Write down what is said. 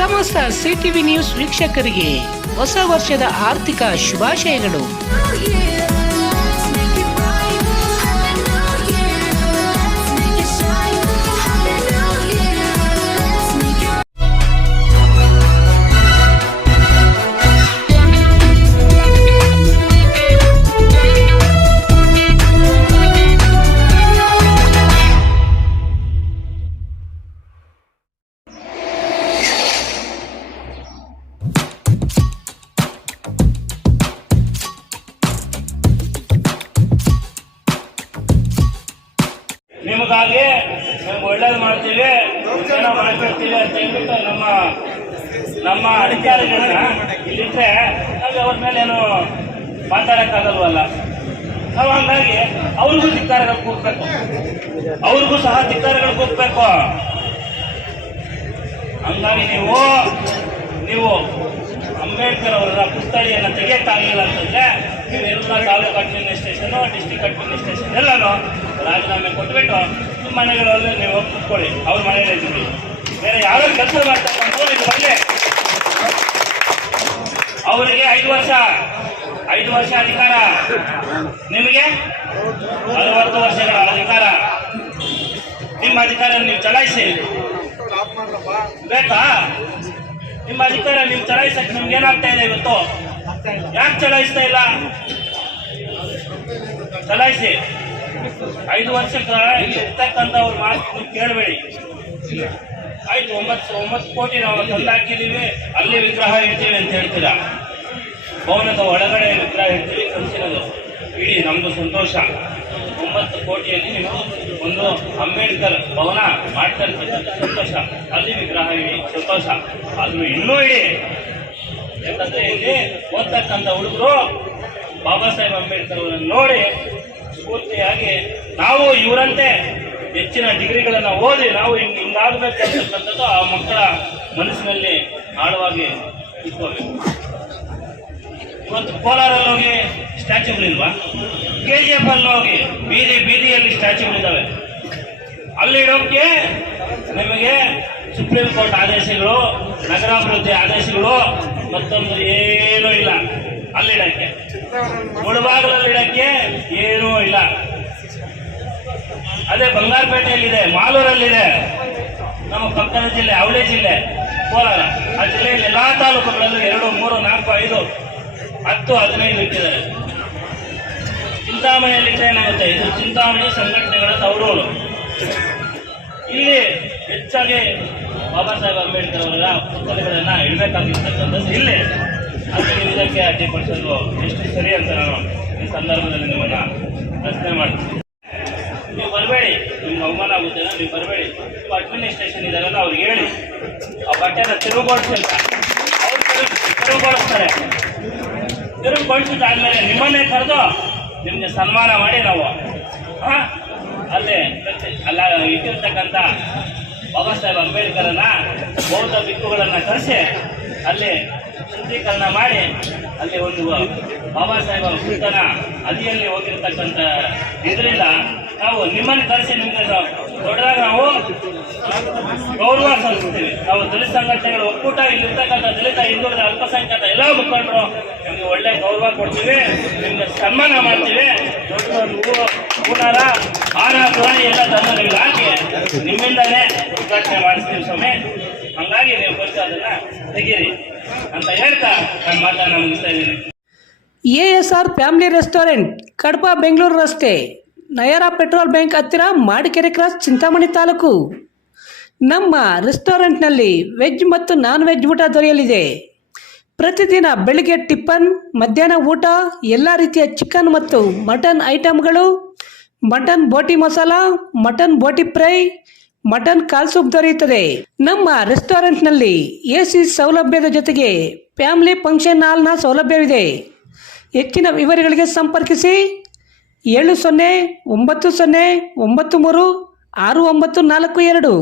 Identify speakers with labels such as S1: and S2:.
S1: ಸಮಸ್ತ CTV news ವೀಕ್ಷಕರಿಗೆ ಹೊಸ ವರ್ಷದ ಆರ್ಥಿಕ ಶುಭಾಶಯಗಳು.
S2: ನಿಮಗಾಗಿ ನಮ್ಗೆ ಒಳ್ಳೇದು ಮಾಡ್ತೀವಿ. ಮಾಡ್ಕೊಡ್ತೀವಿ ಅಂತ ಹೇಳ್ಬಿಟ್ಟು ನಮ್ಮ ನಮ್ಮ ಅಧಿಕಾರಿಗಳನ್ನ ಇಲ್ಲಿಟ್ರೆ ನಾವು ಅವ್ರ ಮೇಲೆ ಏನು ಮಾತಾಡಕ್ಕಾಗಲ್ವಲ್ಲ. ನಾವು ಹಂಗಾಗಿ ಅವ್ರಿಗೂ ಧಿಕ್ಕಾರಗಳು ಕೂಗ್ಬೇಕು ಅವ್ರಿಗೂ ಸಹ ಧಿಕ್ಕಾರಗಳು ಕೂಗ್ಬೇಕು ಹಂಗಾಗಿ ನೀವು ನೀವು ಅಂಬೇಡ್ಕರ್ ಅವರ ಪುಸ್ತಳಿಯನ್ನು ತೆಗೆಯಕ್ಕಾಗಲಿಲ್ಲ ಅಂತಂದ್ರೆ ನೀವು ಎಲ್ಲ ತಾಲೂಕು ಅಡ್ಮಿನಿಸ್ಟ್ರೇಷನ್ ಡಿಸ್ಟಿಕ್ ಅಡ್ಮಿನಿಸ್ಟ್ರೇಷನ್ ಎಲ್ಲರೂ ರಾಜೀನಾಮೆ ಕೊಟ್ಬಿಟ್ಟು ನಿಮ್ಮ ಮನೆಗಳಲ್ಲಿ ನೀವು ಕೂತ್ಕೊಳ್ಳಿ. ಅವ್ರ ಮನೆಯಲ್ಲೇ ಇದ್ದೀವಿ. ಬೇರೆ ಯಾರು ಕೆಲಸ ಮಾಡ್ತಾರೆ ಬರಲಿ ಅವರಿಗೆ ಐದು ವರ್ಷ. ಐದು ವರ್ಷ ಅಧಿಕಾರ. ನಿಮಗೆ? ಅರವತ್ತು ವರ್ಷಗಳ ಅಧಿಕಾರ. ನಿಮ್ಮ ಅಧಿಕಾರ ನೀವು ಚಲಾಯಿಸಿ. ಬೇಕಾ ನಿಮ್ಮ ಅಧಿಕಾರ ನೀವು ಚಲಾಯಿಸಕ್ಕೆ ನಿಮ್ಗೆ ಏನಾಗ್ತಾ ಇದೆ ಇವತ್ತು? ಯಾಕೆ ಚಲಾಯಿಸ್ತಾ ಇಲ್ಲ? ಚಲಾಯಿಸಿ. ಐದು ಇಲ್ಲಿ ಇರ್ತಕ್ಕಂಥವ್ರ ಮಾತು ಕೇಳಬೇಡಿ. ಆಯ್ತು, ಒಂಬತ್ತು ಒಂಬತ್ತು ಕೋಟಿ ನಾವು ತಂದು ಅಲ್ಲಿ ವಿಗ್ರಹ ಇಡ್ತೀವಿ ಅಂತ ಹೇಳ್ತೀರಾ? ಭವನದ ಒಳಗಡೆ ವಿಗ್ರಹ ಇಡ್ತೀವಿ ಕಂಚಿನದು ಇಡೀ ನಮ್ದು ಸಂತೋಷ. ಒಂಬತ್ತು ಕೋಟಿಯಲ್ಲಿ ನೀವು ಒಂದು ಅಂಬೇಡ್ಕರ್ ಭವನ ಮಾಡ್ತಾ ಇರ್ತಕ್ಕಂಥ ಸಂತೋಷ. ಅಲ್ಲಿ ವಿಗ್ರಹ ಇಡಿ, ಸಂತೋಷ. ಅದು ಇನ್ನೂ ಇಡಿ. ಯಾಕಂದ್ರೆ ಇಲ್ಲಿ ಓದ್ತಕ್ಕಂಥ ಹುಡುಗರು ಬಾಬಾ ಸಾಹೇಬ್ ಅಂಬೇಡ್ಕರ್ ಅವರನ್ನು ನೋಡಿ ಸ್ಫೂರ್ತಿಯಾಗಿ ನಾವು ಇವರಂತೆ ಹೆಚ್ಚಿನ ಡಿಗ್ರಿಗಳನ್ನು ಓದಿ ನಾವು ಹಿಂಗೆ ಹಿಂಗಾಗಬೇಕು ಆ ಮಕ್ಕಳ ಮನಸ್ಸಿನಲ್ಲಿ ಆಳವಾಗಿ ಇಟ್ಕೋಬೇಕು. ಇವತ್ತು ಕೋಲಾರಲ್ಲಿ ಹೋಗಿ ಸ್ಟ್ಯಾಚ್ಯೂಗಳಿಲ್ವಾ ಕೆ ಜಿ ಎಫ್ ಅಲ್ಲಿ ಹೋಗಿ ಬೀದಿ ಬೀದಿಯಲ್ಲಿ ಸ್ಟ್ಯಾಚ್ಯೂಗಳಿದ್ದಾವೆ ಅಲ್ಲಿ ಇಡೋಕೆ ನಿಮಗೆ ಸುಪ್ರೀಂ ಕೋರ್ಟ್ ಆದೇಶಗಳು, ನಗರಾಭಿವೃದ್ಧಿ ಆದೇಶಗಳು ಮತ್ತೊಂದು ಏನೂ ಇಲ್ಲ. ಅಲ್ಲಿಡಕ್ಕೆ ಮುಳಬಾಗಲಲ್ಲಿ ಇಡಕ್ಕೆ ಏನೂ ಇಲ್ಲ. ಅದೇ ಬಂಗಾರಪೇಟೆಯಲ್ಲಿದೆ, ಮಾಲೂರಲ್ಲಿದೆ. ನಮ್ಮ ಪಕ್ಕದ ಜಿಲ್ಲೆ, ಅವಳಿ ಜಿಲ್ಲೆ, ಕೋಲಾರ. ಆ ಜಿಲ್ಲೆಯಲ್ಲಿ ಎಲ್ಲಾ ತಾಲೂಕುಗಳಲ್ಲೂ ಎರಡು, ಮೂರು, ನಾಲ್ಕು, ಐದು, ಹತ್ತು, ಹದಿನೈದು ಇಟ್ಟಿದ್ದಾರೆ. ಚಿಂತಾಮಣಿಯಲ್ಲಿ ಏನಾಗುತ್ತೆ? ಇದು ಚಿಂತಾಮಣಿ ಸಂಘಟನೆಗಳ ತವರೂರು ಇಲ್ಲಿ ಹೆಚ್ಚಾಗಿ ಬಾಬಾ ಸಾಹೇಬ್ ಅಂಬೇಡ್ಕರ್ ಅವರ ಪುಸ್ತಕಗಳನ್ನ ಇಡಬೇಕಾಗಿರ್ತಕ್ಕಂಥದ್ದು ಇಲ್ಲಿ. ಅದಕ್ಕೆ ಇದಕ್ಕೆ ಅಡ್ಡಿಪಡಿಸೋದು ಎಷ್ಟು ಸರಿ ಅಂತ ನಾನು ಈ ಸಂದರ್ಭದಲ್ಲಿ ನಿಮ್ಮನ್ನು ಪ್ರಶ್ನೆ ಮಾಡ್ತೀನಿ. ನೀವು ಬರಬೇಡಿ, ನಿಮ್ಗೆ ಅವಮಾನ ಆಗುತ್ತೆ ನೀವು ಬರಬೇಡಿ. ನೀವು ಅಡ್ಮಿನಿಸ್ಟ್ರೇಷನ್ ಇದಾರಲ್ಲ, ಅವ್ರಿಗೆ ಹೇಳಿ. ಆ ಬಟ್ಟೆನ ತಿರುಗುಗೊಳಿಸಿ ಅಂತ ಅವ್ರು ತಿರುಗ್- ತಿರುಗುಗೊಳಿಸ್ತಾರೆ. ನಿಮ್ಮನ್ನೇ ಕರೆದು ನಿಮಗೆ ಸನ್ಮಾನ ಮಾಡಿ ನಾವು. ಹಾಂ? ಅಲ್ಲ, ಇಟ್ಟಿರ್ತಕ್ಕಂಥ ಬಾಬಾ ಸಾಹೇಬ್ ಅಂಬೇಡ್ಕರನ್ನ ಬೌದ್ಧ ಬಿಕ್ಕುಗಳನ್ನ ಕರೆಸಿ ಅಲ್ಲಿ ಶುದ್ಧೀಕರಣ ಮಾಡಿ ಅಲ್ಲಿ ಒಂದು ಬಾಬಾ ಸಾಹೇಬ ಕೃತನ ಅದಿಯಲ್ಲಿ ಹೋಗಿರ್ತಕ್ಕಂಥ ಇದರಿಂದ ನಾವು ನಿಮ್ಮನ್ನು ಕರೆಸಿ ನಿಮ್ಗೆ ದೊಡ್ಡದಾಗ ನಾವು ಗೌರವ ಸಲ್ಲಿಸ್ತೀವಿ. ನಾವು ದಲಿತ ಸಂಘಟನೆಗಳು ಒಕ್ಕೂಟ ಇಲ್ಲಿರ್ತಕ್ಕಂಥ ದಲಿತ ಹಿಂದುಳಿದ ಅಲ್ಪಸಂಖ್ಯಾತ ಎಲ್ಲ ಮುಖಂಡರು ನಿಮ್ಗೆ ಒಳ್ಳೆ ಗೌರವ ಕೊಡ್ತೀವಿ, ನಿಮ್ಗೆ ಸನ್ಮಾನ ಮಾಡ್ತೀವಿ. ಹೂವು ಹೂನಾರ ಹಾರ ಎಲ್ಲ ನಿಮ್ಗೆ ಹಾಕಿ ನಿಮ್ಮಿಂದಲೇ ಉದ್ಘಾಟನೆ ಮಾಡಿಸ್ತೀವಿ ಸ್ವಾಮಿ ಹಂಗಾಗಿ ನೀವು ಬಂದು ಅದನ್ನ ತೆಗೀರಿ ಅಂತ ಹೇಳ್ತಾ ನನ್ನ ಮಾತನ್ನ ಮುಗಿಸ್ತಾ ಇದ್ದೀನಿ
S1: A S R family restaurant Kadapa Bengaluru ರಸ್ತೆ. ನಯರಾ ಪೆಟ್ರೋಲ್ ಬ್ಯಾಂಕ್ ಹತ್ತಿರ ಮಾಡಿಕೆರೆ ಕ್ರಾಸ್ ಚಿಂತಾಮಣಿ ತಾಲೂಕು. ನಮ್ಮ ರೆಸ್ಟೋರೆಂಟ್ನಲ್ಲಿ ವೆಜ್ ಮತ್ತು ನಾನ್ ವೆಜ್ ಊಟ ದೊರೆಯಲಿದೆ. ಪ್ರತಿದಿನ ಬೆಳಿಗ್ಗೆ ಟಿಫನ್ ಮಧ್ಯಾಹ್ನ ಊಟ, ಎಲ್ಲ ರೀತಿಯ ಚಿಕನ್ ಮತ್ತು ಮಟನ್ ಐಟಮ್ಗಳು mutton boti masala, mutton boti fry, mutton ಕಾಲ್ ಸೂಪ್ ದೊರೆಯುತ್ತದೆ. ನಮ್ಮ ರೆಸ್ಟೋರೆಂಟ್ನಲ್ಲಿ ಎ ಸಿ ಸೌಲಭ್ಯದ ಜೊತೆಗೆ ಫ್ಯಾಮಿಲಿ ಫಂಕ್ಷನ್ ಹಾಲ್ನ ಸೌಲಭ್ಯವಿದೆ. ಹೆಚ್ಚಿನ ವಿವರಗಳಿಗೆ ಸಂಪರ್ಕಿಸಿ ಏಳು ಸೊನ್ನೆ ಒಂಬತ್ತು ಸೊನ್ನೆ ಒಂಬತ್ತು ಮೂರು ಆರು ಒಂಬತ್ತು ನಾಲ್ಕು ಎರಡು.